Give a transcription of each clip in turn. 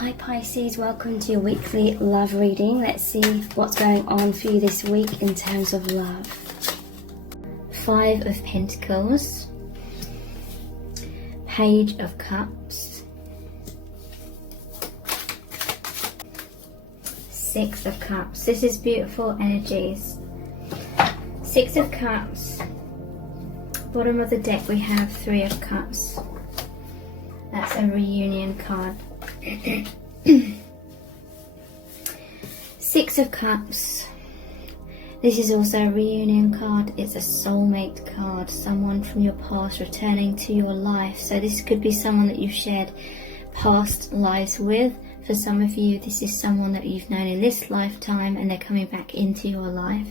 Hi Pisces, welcome to your weekly love reading. Let's see what's going on for you this week in terms of love. 5 of Pentacles, Page of Cups, 6 of Cups. This is beautiful energies. 6 of Cups. Bottom of the deck we have 3 of Cups. That's a reunion card. 6 of Cups. This is also a reunion card. It's a soulmate card. Someone from your past returning to your life. So this could be someone that you've shared past lives with. For some of you, this is someone that you've known in this lifetime and they're coming back into your life.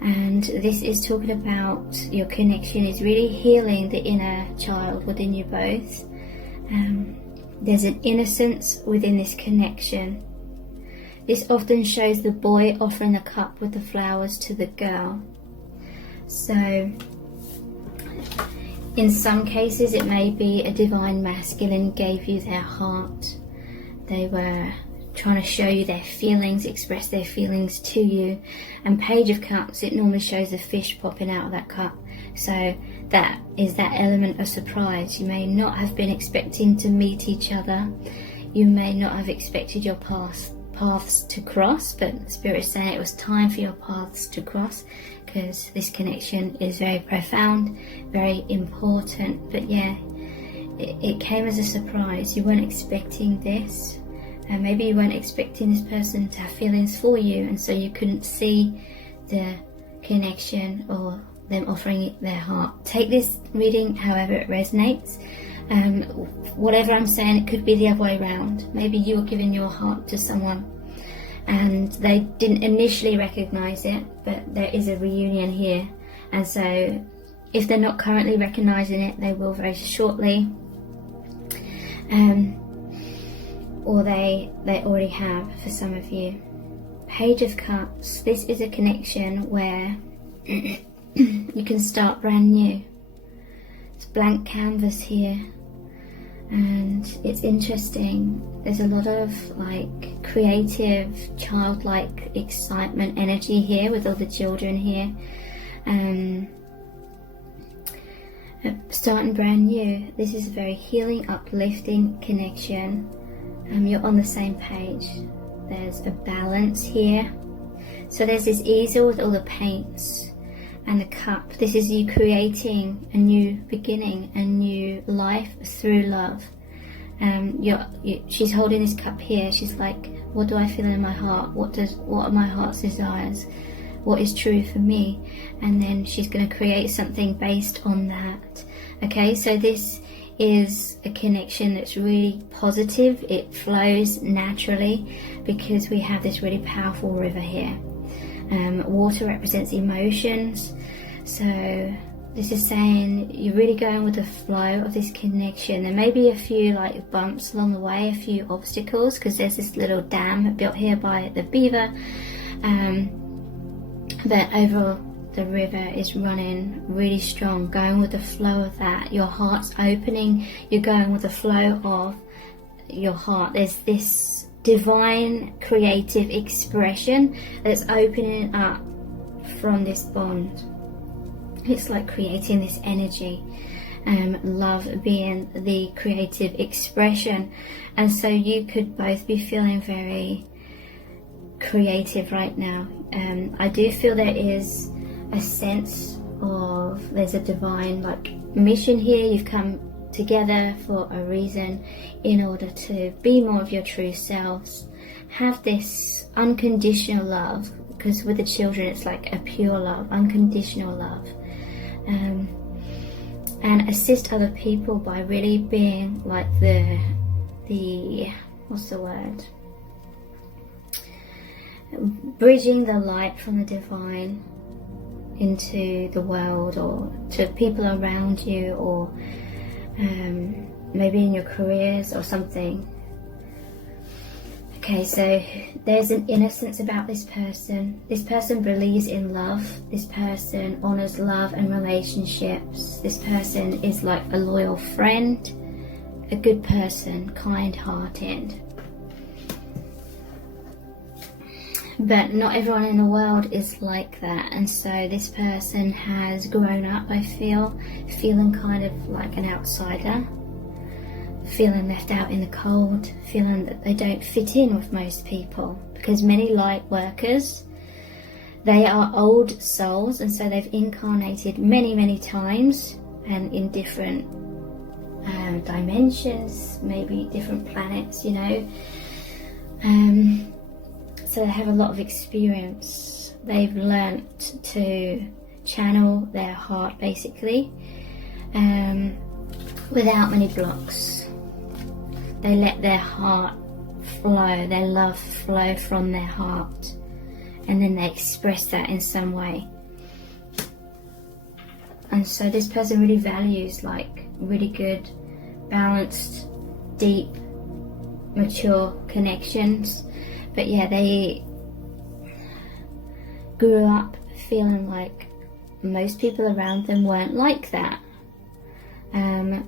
And this is talking about your connection is really healing the inner child within you both. There's an innocence within this connection. This often shows the boy offering the cup with the flowers to the girl. So in some cases it may be a divine masculine gave you their heart. They were trying to show you their feelings, express their feelings to you. And Page of Cups, it normally shows a fish popping out of that cup. So that is that element of surprise. You may not have been expecting to meet each other. You may not have expected your paths to cross, but Spirit's saying it was time for your paths to cross, because this connection is very profound, very important. But yeah, it came as a surprise. You weren't expecting this. And maybe you weren't expecting this person to have feelings for you, and so you couldn't see the connection or them offering their heart. Take this reading however it resonates. Whatever I'm saying, it could be the other way around. Maybe you were giving your heart to someone and they didn't initially recognize it, but there is a reunion here. And so if they're not currently recognizing it, they will very shortly. Or they already have for some of you. Page of Cups. This is a connection where you can start brand new. It's blank canvas here, and it's interesting. There's a lot of like creative, childlike excitement energy here with all the children here. Starting brand new. This is a very healing, uplifting connection. You're on the same page. There's a balance here. So there's this easel with all the paints and the cup. This is you creating a new beginning, a new life through love. She's holding this cup here. She's like, what do I feel in my heart? What are my heart's desires? What is true for me? And then she's going to create something based on that. Okay, so this is a connection that's really positive. It flows naturally because we have this really powerful river here. Water represents emotions, so this is saying you're really going with the flow of this connection. There may be a few like bumps along the way, a few obstacles, because there's this little dam built here by the beaver, but overall the river is running really strong, going with the flow of that. Your heart's opening, you're going with the flow of your heart. There's this divine creative expression that's opening up from this bond. It's like creating this energy, love being the creative expression. And so you could both be feeling very creative right now. I do feel there is a sense of there's a divine like mission here. You've come together for a reason, in order to be more of your true selves, have this unconditional love, because with the children it's like a pure love, unconditional love, and assist other people by really being like the what's the word, bridging the light from the divine into the world, or to people around you, or maybe in your careers or something. Okay, so there's an innocence about this person. This person believes in love. This person honors love and relationships. This person is like a loyal friend, a good person, kind-hearted. But not everyone in the world is like that, and so this person has grown up, I feel, feeling kind of like an outsider, feeling left out in the cold, feeling that they don't fit in with most people, because many light workers, they are old souls, and so they've incarnated many times and in different dimensions, maybe different planets, you know. So they have a lot of experience. They've learnt to channel their heart, basically, without many blocks. They let their heart flow, their love flow from their heart, and then they express that in some way. And so this person really values like really good, balanced, deep, mature connections. But yeah, they grew up feeling like most people around them weren't like that.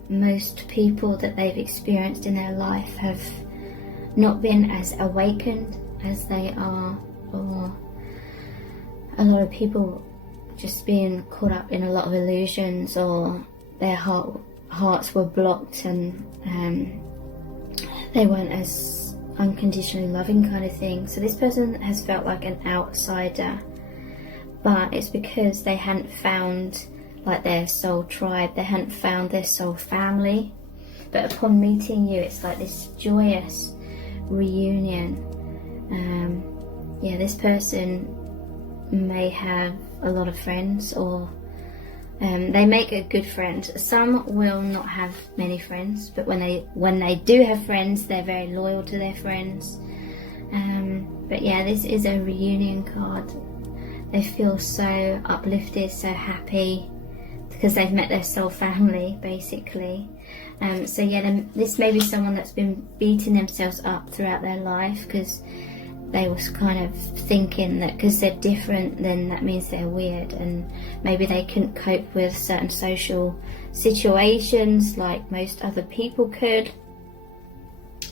Most people that they've experienced in their life have not been as awakened as they are, or a lot of people just being caught up in a lot of illusions, or their hearts were blocked, and they weren't as unconditionally loving kind of thing. So this person has felt like an outsider, but it's because they hadn't found like their soul tribe, they hadn't found their soul family. But upon meeting you, it's like this joyous reunion. Yeah, this person may have a lot of friends, or they make a good friend. Some will not have many friends, but when they do have friends, they're very loyal to their friends. But yeah, this is a reunion card. They feel so uplifted, so happy, because they've met their soul family, basically. So yeah, then this may be someone that's been beating themselves up throughout their life, because they was kind of thinking that because they're different, then that means they're weird, and maybe they couldn't cope with certain social situations like most other people could.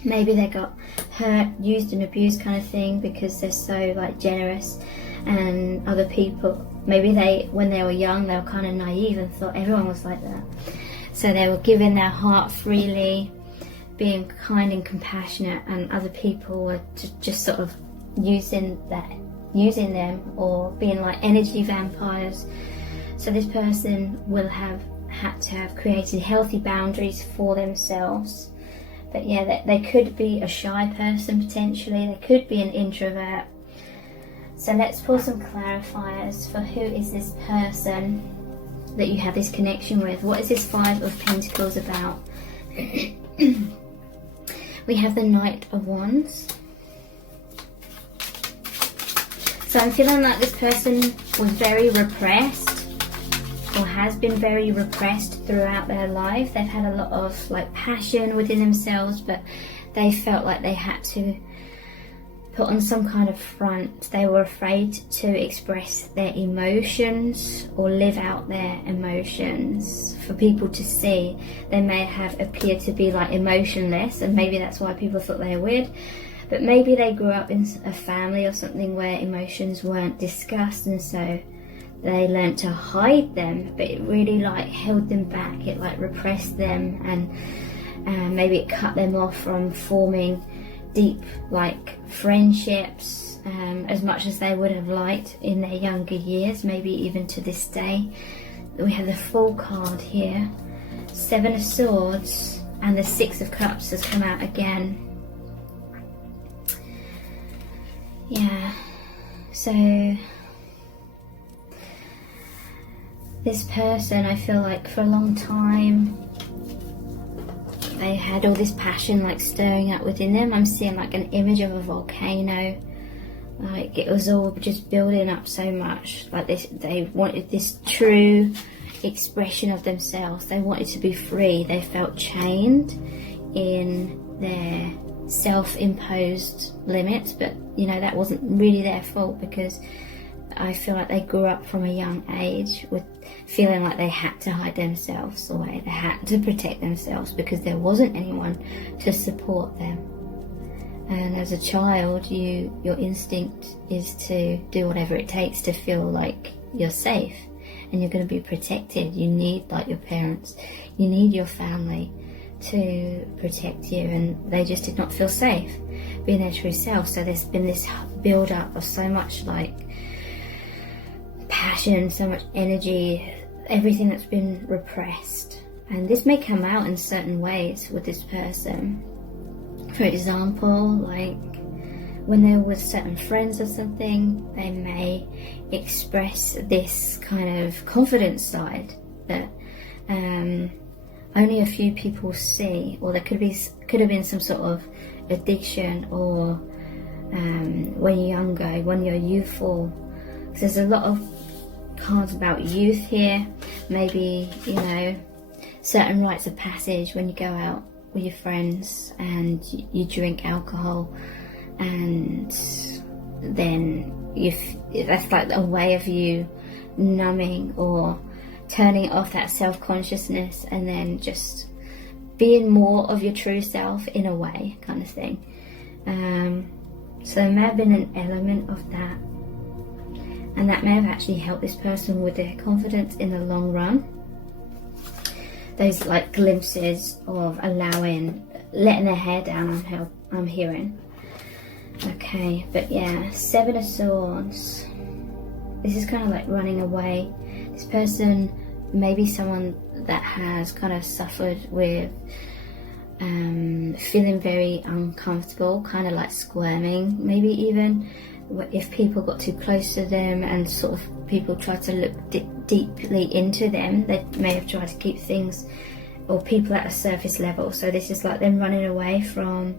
Maybe they got hurt, used and abused kind of thing, because they're so like generous, and other people, maybe when they were young, they were kind of naive and thought everyone was like that. So they were giving their heart freely, being kind and compassionate, and other people were just sort of using them, or being like energy vampires. So this person will have had to have created healthy boundaries for themselves. But yeah, they could be a shy person potentially, they could be an introvert. So let's pull some clarifiers for who is this person that you have this connection with. What is this Five of Pentacles about? We have the Knight of Wands. So I'm feeling like this person was very repressed, or has been very repressed throughout their life. They've had a lot of like passion within themselves, but they felt like they had to put on some kind of front. They were afraid to express their emotions or live out their emotions for people to see. They may have appeared to be like emotionless, and maybe that's why people thought they were weird. But maybe they grew up in a family or something where emotions weren't discussed, and so they learned to hide them, but it really like held them back. It like repressed them, and maybe it cut them off from forming deep like friendships as much as they would have liked in their younger years, maybe even to this day. We have the Fool card here, Seven of Swords, and the Six of Cups has come out again. Yeah, so this person, I feel like for a long time they had all this passion like stirring up within them. I'm seeing like an image of a volcano, like it was all just building up so much, like this. They wanted this true expression of themselves. They wanted to be free. They felt chained in their self-imposed limits, but you know, that wasn't really their fault, because I feel like they grew up from a young age with feeling like they had to hide themselves away, they had to protect themselves because there wasn't anyone to support them. And as a child, your instinct is to do whatever it takes to feel like you're safe and you're going to be protected. You need like your parents, you need your family to protect you, and they just did not feel safe being their true self. So there's been this build up of so much like passion, so much energy, everything that's been repressed. And this may come out in certain ways with this person. For example, like when they're with certain friends or something, they may express this kind of confidence side that only a few people see, or there could have been some sort of addiction, or when you're younger, when you're youthful. So there's a lot of cards about youth here. Maybe, you know, certain rites of passage when you go out with your friends and you drink alcohol, and then that's like a way of you numbing or turning off that self-consciousness, and then just being more of your true self in a way, kind of thing. So there may have been an element of that, and that may have actually helped this person with their confidence in the long run. Those like glimpses of letting their hair down, I'm hearing. Okay, but yeah, 7 of Swords. This is kind of like running away. This person may be someone that has kind of suffered with feeling very uncomfortable, kind of like squirming. Maybe even if people got too close to them and sort of people tried to look deeply into them, they may have tried to keep things or people at a surface level. So this is like them running away from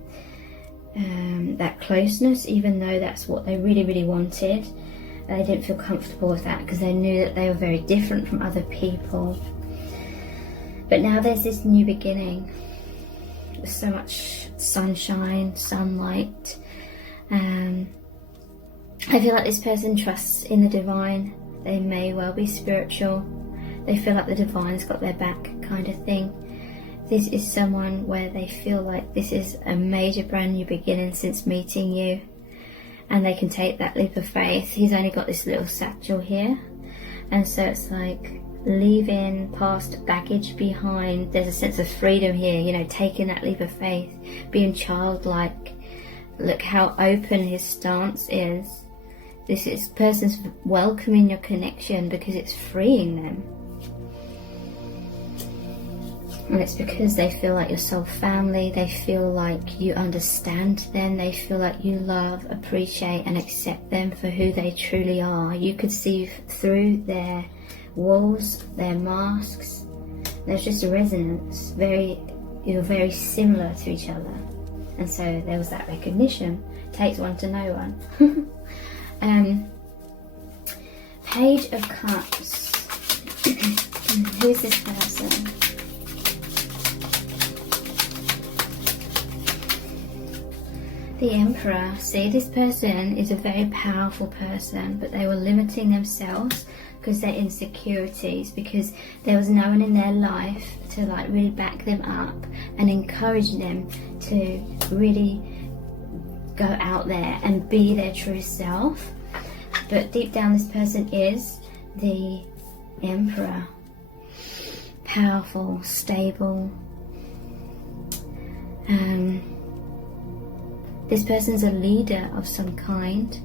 that closeness, even though that's what they really, really wanted. They didn't feel comfortable with that because they knew that they were very different from other people. But now there's this new beginning. There's so much sunshine, sunlight. I feel like this person trusts in the divine. They may well be spiritual. They feel like the divine's got their back, kind of thing. This is someone where they feel like this is a major brand new beginning since meeting you, and they can take that leap of faith. He's only got this little satchel here, and so it's like leaving past baggage behind. There's a sense of freedom here, you know, taking that leap of faith, being childlike. Look how open his stance is. This person's welcoming your connection because it's freeing them. And it's because they feel like your soul family. They feel like you understand them. They feel like you love, appreciate and accept them for who they truly are. You could see through their walls, their masks. There's just a resonance. You're very similar to each other. And so there was that recognition. Takes one to know one. Page of Cups. Who's this person? The Emperor. See, this person is a very powerful person, but they were limiting themselves because their insecurities, because there was no one in their life to like really back them up and encourage them to really go out there and be their true self. But deep down, this person is the Emperor. Powerful, stable. This person's a leader of some kind,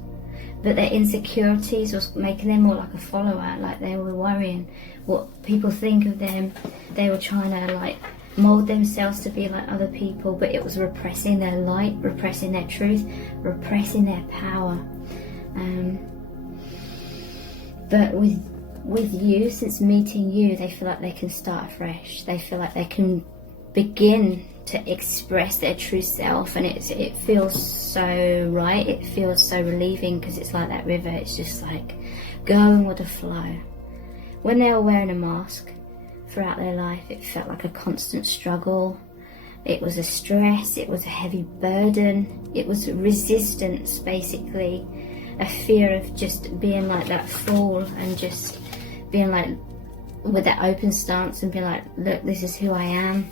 but their insecurities was making them more like a follower. Like they were worrying what people think of them. They were trying to like mold themselves to be like other people, but it was repressing their light, repressing their truth, repressing their power. But with you, since meeting you, they feel like they can start afresh. They feel like they can begin to express their true self, and it feels so right. It feels so relieving because it's like that river. It's just like going with the flow. When they were wearing a mask throughout their life, it felt like a constant struggle. It was a stress. It was a heavy burden. It was resistance, basically. A fear of just being like that fool and just being like with that open stance and being like, look, this is who I am.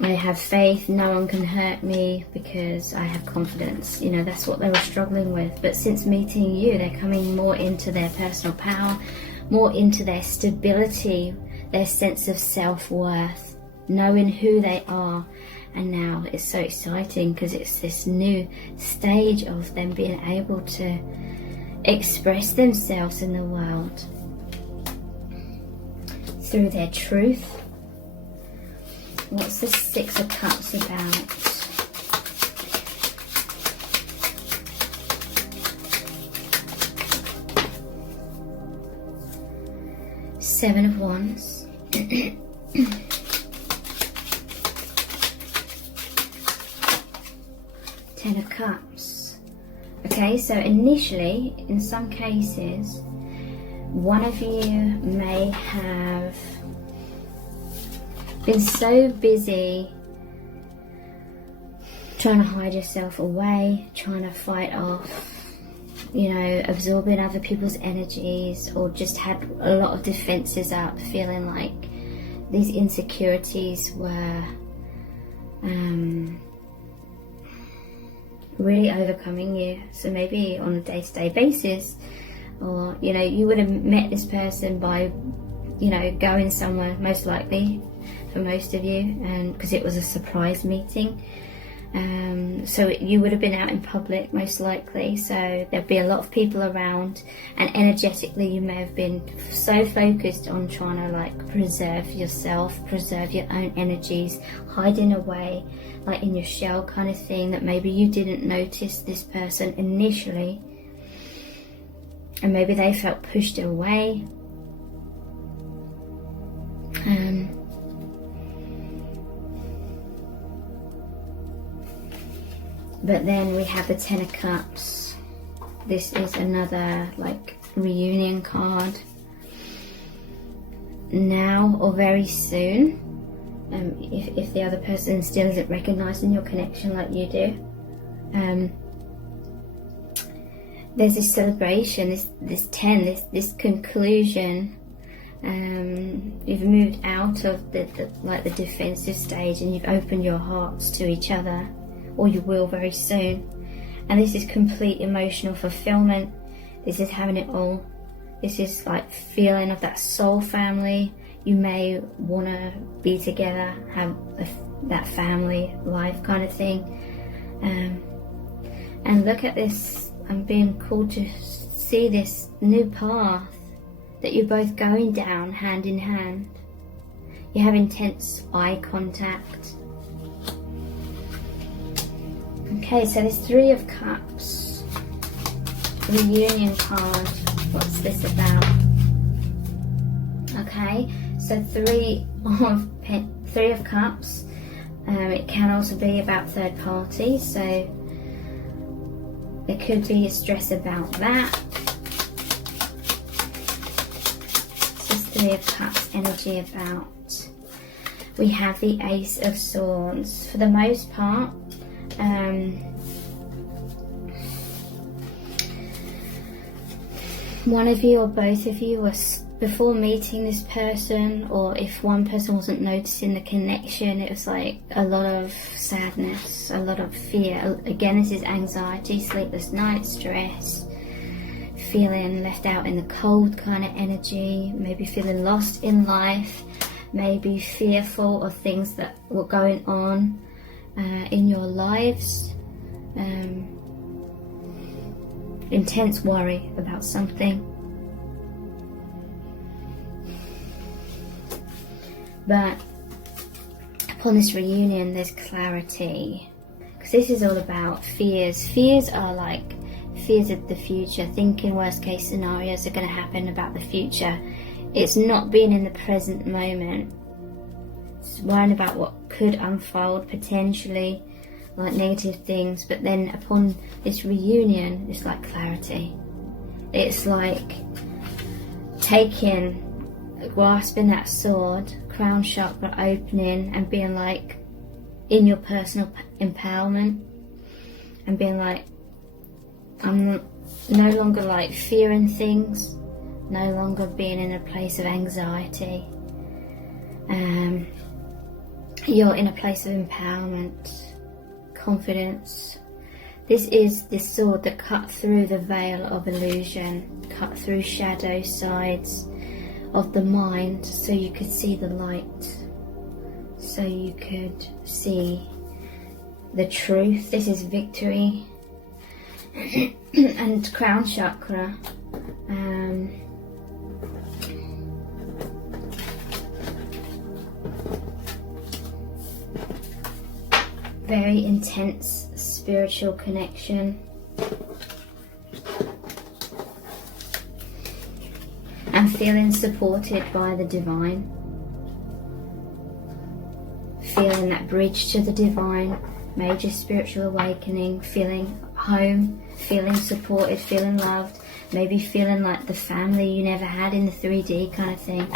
I have faith, no one can hurt me because I have confidence. You know, that's what they were struggling with. But since meeting you, they're coming more into their personal power, more into their stability, their sense of self-worth, knowing who they are. And now it's so exciting because it's this new stage of them being able to express themselves in the world through their truth. What's the Six of Cups about? Seven of Wands. Ten of Cups. Okay, so initially, in some cases, one of you may have been so busy trying to hide yourself away, trying to fight off, you know, absorbing other people's energies, or just had a lot of defenses up, feeling like these insecurities were really overcoming you. So maybe on a day-to-day basis, or, you know, you would have met this person by, you know, going somewhere, most likely for most of you, and because it was a surprise meeting, so you would have been out in public most likely, so there'd be a lot of people around, and energetically you may have been so focused on trying to like preserve yourself, preserve your own energies, hiding away like in your shell kind of thing, that maybe you didn't notice this person initially, and maybe they felt pushed away. But then we have the Ten of Cups. This is another like reunion card. Now or very soon, if the other person still isn't recognizing your connection like you do, there's this celebration, this 10, this conclusion. You've moved out of the defensive stage, and you've opened your hearts to each other, or you will very soon. And this is complete emotional fulfillment. This is having it all. This is like feeling of that soul family. You may want to be together, have that family life kind of thing. And look at this. I'm being called to see this new path that you're both going down hand in hand. You have intense eye contact. Okay, so there's Three of Cups. Reunion card. What's this about? Okay, so Three of Cups. It can also be about third parties, so there could be a stress about that. Three of Cups energy about. We have the Ace of Swords. For the most part, one of you or both of you was, before meeting this person, or if one person wasn't noticing the connection, it was like a lot of sadness, a lot of fear. Again, this is anxiety, sleepless nights, stress, feeling left out in the cold kind of energy, maybe feeling lost in life, maybe fearful of things that were going on in your lives, intense worry about something. But upon this reunion, there's clarity, because this is all about fears. Fears are like fears of the future, thinking worst case scenarios are going to happen about the future. It's not being in the present moment. It's worrying about what could unfold potentially, like negative things. But then upon this reunion, it's like clarity. It's like grasping that sword, crown chakra opening, and being like in your personal empowerment, and being like, I'm no longer like fearing things, no longer being in a place of anxiety. You're in a place of empowerment, confidence. This is the sword that cut through the veil of illusion, cut through shadow sides of the mind, so you could see the light, so you could see the truth. This is victory. And crown chakra. Very intense spiritual connection. And feeling supported by the divine. Feeling that bridge to the divine, major spiritual awakening, feeling home, feeling supported, feeling loved, maybe feeling like the family you never had in the 3D kind of thing.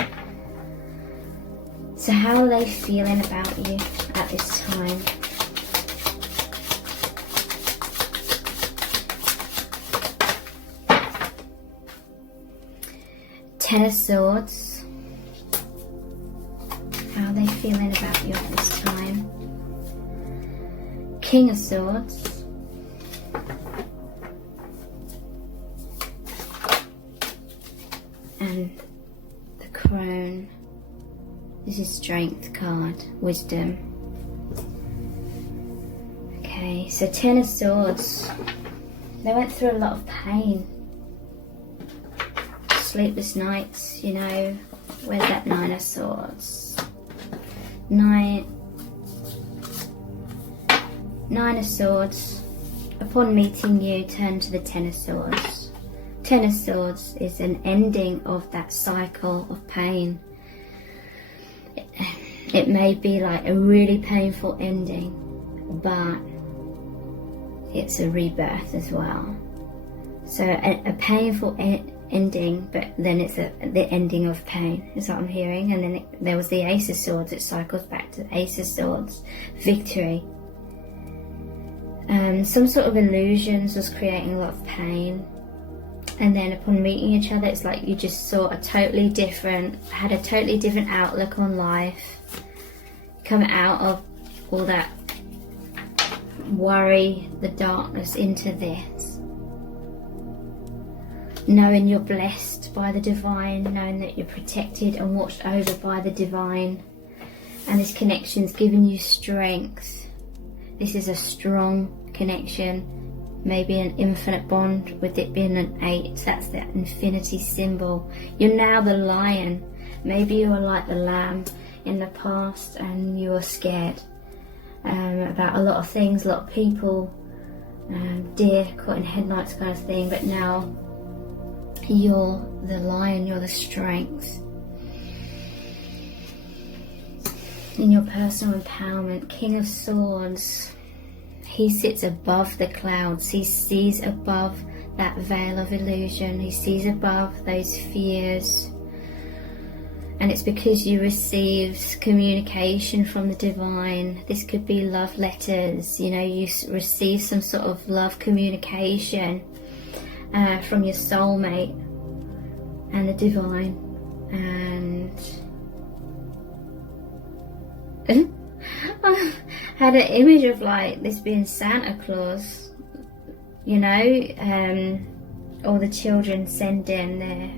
So how are they feeling about you at this time? Ten of Swords. How are they feeling about you at this time? King of Swords. And the Crone. This is Strength card, Wisdom. Okay, so Ten of Swords. They went through a lot of pain. Sleepless nights, you know. Where's that Nine of Swords? Nine of Swords. Upon meeting you, turn to the Ten of Swords. Ten of Swords is an ending of that cycle of pain. It may be like a really painful ending, but it's a rebirth as well. So a painful ending, but then it's the ending of pain, is what I'm hearing. And then there was the Ace of Swords. It cycles back to Ace of Swords, victory. Some sort of illusions was creating a lot of pain, and then upon meeting each other, it's like you just saw had a totally different outlook on life. Come out of all that worry, the darkness, into this. Knowing you're blessed by the divine, knowing that you're protected and watched over by the divine, and this connection's giving you strength. This is a strong connection, maybe an infinite bond, with it being an 8. That's that infinity symbol. You're now the lion. Maybe you were like the lamb in the past, and you were scared about a lot of things, a lot of people, deer caught in headlights kind of thing, but now you're the lion, you're the strength. In your personal empowerment, King of Swords, he sits above the clouds. He sees above that veil of illusion. He sees above those fears. And it's because you received communication from the divine. This could be love letters. You know, you receive some sort of love communication from your soulmate and the divine. And I had an image of like this being Santa Claus, you know, all the children send in their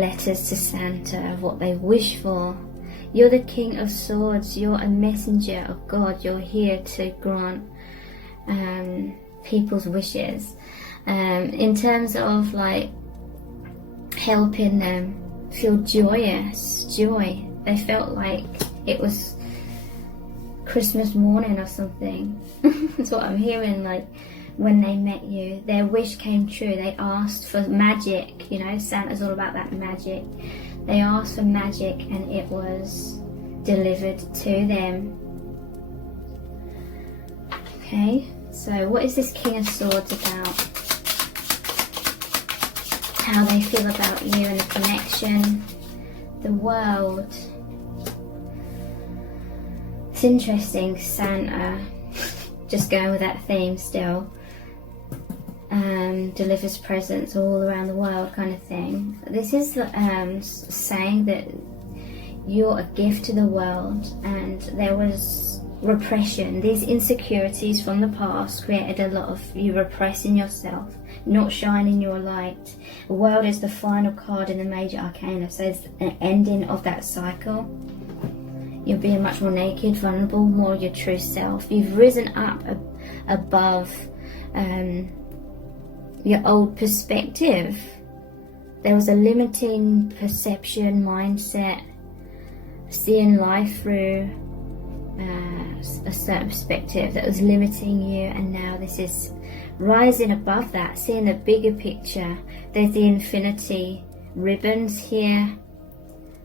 letters to Santa of what they wish for. You're the King of Swords. You're a messenger of God. You're here to grant people's wishes. In terms of like helping them feel joy. They felt like it was Christmas morning or something. That's what I'm hearing. Like when they met you, their wish came true. They asked for magic. You know, Santa's all about that magic. They asked for magic and it was delivered to them. Okay, so what is this King of Swords about? How they feel about you and the connection, the world. It's interesting, Santa, just going with that theme still, delivers presents all around the world kind of thing. This is saying that you're a gift to the world, and there was repression. These insecurities from the past created a lot of you repressing yourself, not shining your light. The world is the final card in the major arcana, so it's an ending of that cycle. You're being much more naked, vulnerable, more your true self. You've risen up above your old perspective. There was a limiting perception, mindset, seeing life through a certain perspective that was limiting you, and now this is rising above that, seeing the bigger picture. There's the infinity ribbons here.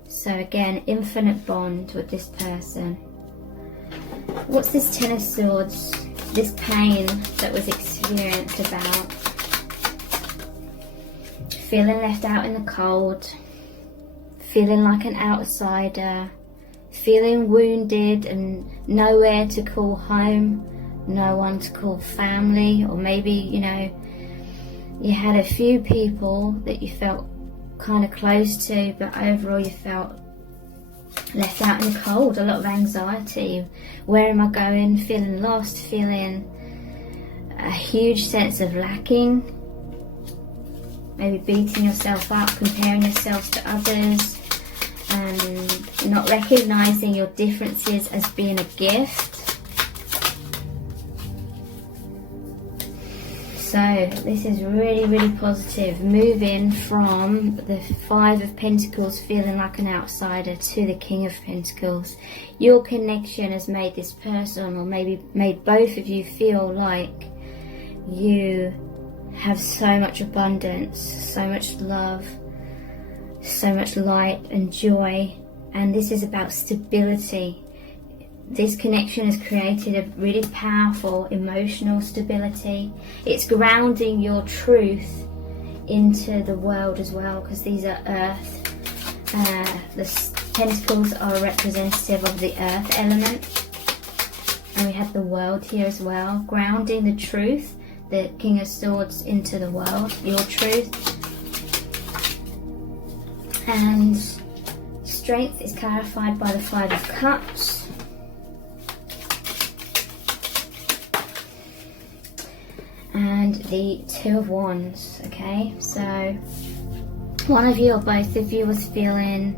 So again, infinite bond with this person. What's this Ten of Swords, this pain that was experienced about? Feeling left out in the cold, feeling like an outsider, feeling wounded and nowhere to call home, no one to call family, or maybe, you know, you had a few people that you felt kind of close to, but overall you felt left out in the cold. A lot of anxiety. Where am I going? Feeling lost, feeling a huge sense of lacking. Maybe beating yourself up, comparing yourself to others, and not recognizing your differences as being a gift. So this is really, really positive. Moving from the Five of Pentacles, feeling like an outsider, to the King of Pentacles. Your connection has made this person, or maybe made both of you, feel like you have so much abundance, so much love, so much light and joy. And this is about stability. This connection has created a really powerful emotional stability. It's grounding your truth into the world as well, because these are earth. The pentacles are representative of the earth element. And we have the world here as well, grounding the truth, the King of Swords, into the world, your truth. And strength is clarified by the Five of Cups. And the Two of Wands. Okay, so one of you or both of you was feeling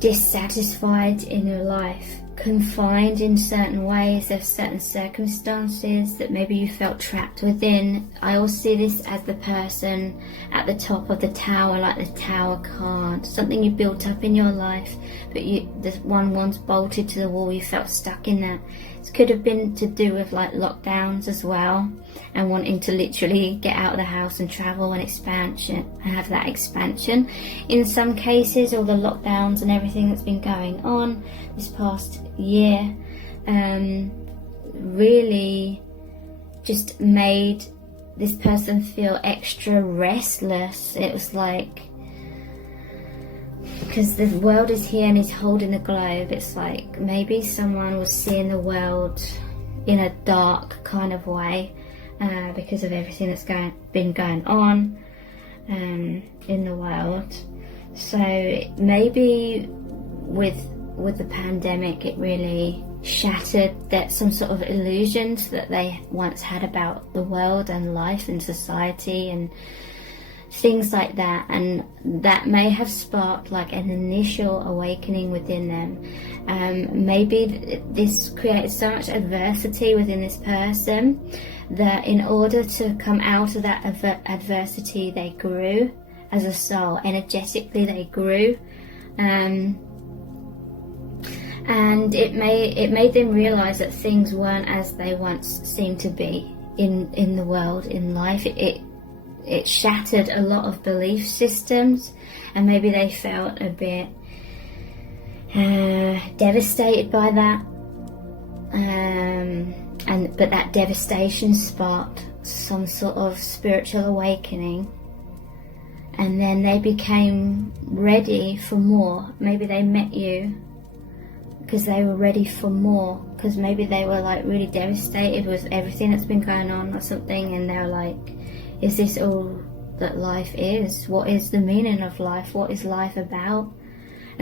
dissatisfied in your life, confined in certain ways. There's certain circumstances that maybe you felt trapped within. I also see this as the person at the top of the tower, like the Tower card. Something you built up in your life, but the one once bolted to the wall, you felt stuck in that. This could have been to do with like lockdowns as well, and wanting to literally get out of the house and travel and have that expansion. In some cases, all the lockdowns and everything that's been going on this past year really just made this person feel extra restless. It was like, because the world is here and he's holding the globe, it's like maybe someone was seeing the world in a dark kind of way because of everything that's been going on in the world. So maybe with the pandemic, it really shattered some sort of illusions that they once had about the world and life and society and things like that, and that may have sparked like an initial awakening within them. Maybe this created so much adversity within this person that in order to come out of that adversity, they grew as a soul. Energetically, they grew. And it made them realize that things weren't as they once seemed to be in the world, in life. It shattered a lot of belief systems, and maybe they felt a bit devastated by that. But that devastation sparked some sort of spiritual awakening, and then they became ready for more. Maybe they met you because they were ready for more, because maybe they were like really devastated with everything that's been going on or something, and they're like, is this all that life is? What is the meaning of life? What is life about?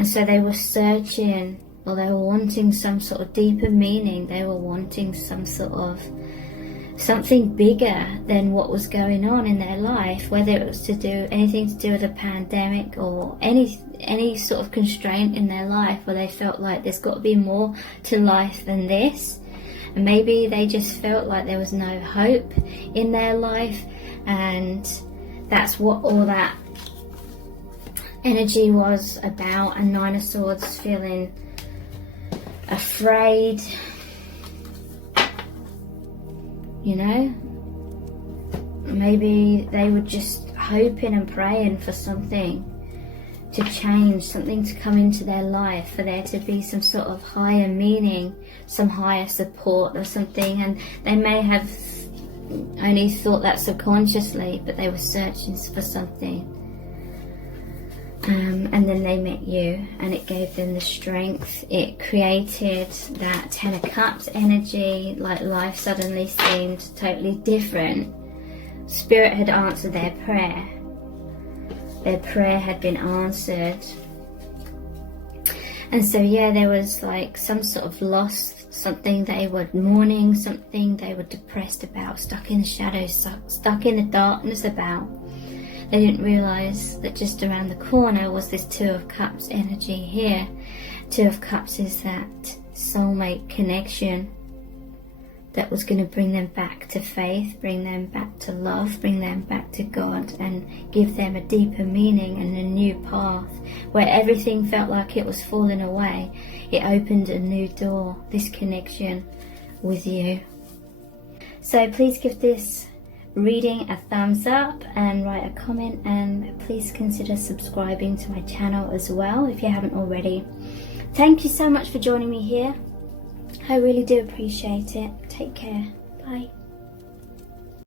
And so they were searching, or they were wanting some sort of deeper meaning. They were wanting some sort of something bigger than what was going on in their life, whether it was to do anything to do with a pandemic or any sort of constraint in their life, where they felt like there's got to be more to life than this. And maybe they just felt like there was no hope in their life, and that's what all that energy was about. And Nine of Swords, feeling afraid, you know, maybe they were just hoping and praying for something to change, something to come into their life, for there to be some sort of higher meaning, some higher support or something. And they may have only thought that subconsciously, but they were searching for something. And then they met you, and it gave them the strength. It created that Ten of Cups energy, like life suddenly seemed totally different. Spirit had answered their prayer. Their prayer had been answered. And so yeah, there was like some sort of loss, something they were mourning, something they were depressed about, stuck in the shadows, stuck in the darkness about. They didn't realise that just around the corner was this Two of Cups energy here. Two of Cups is that soulmate connection that was going to bring them back to faith, bring them back to love, bring them back to God, and give them a deeper meaning and a new path. Where everything felt like it was falling away, it opened a new door, this connection with you. So please give this reading a thumbs up and write a comment, and please consider subscribing to my channel as well if you haven't already. Thank you so much for joining me here. I really do appreciate it. Take care. Bye.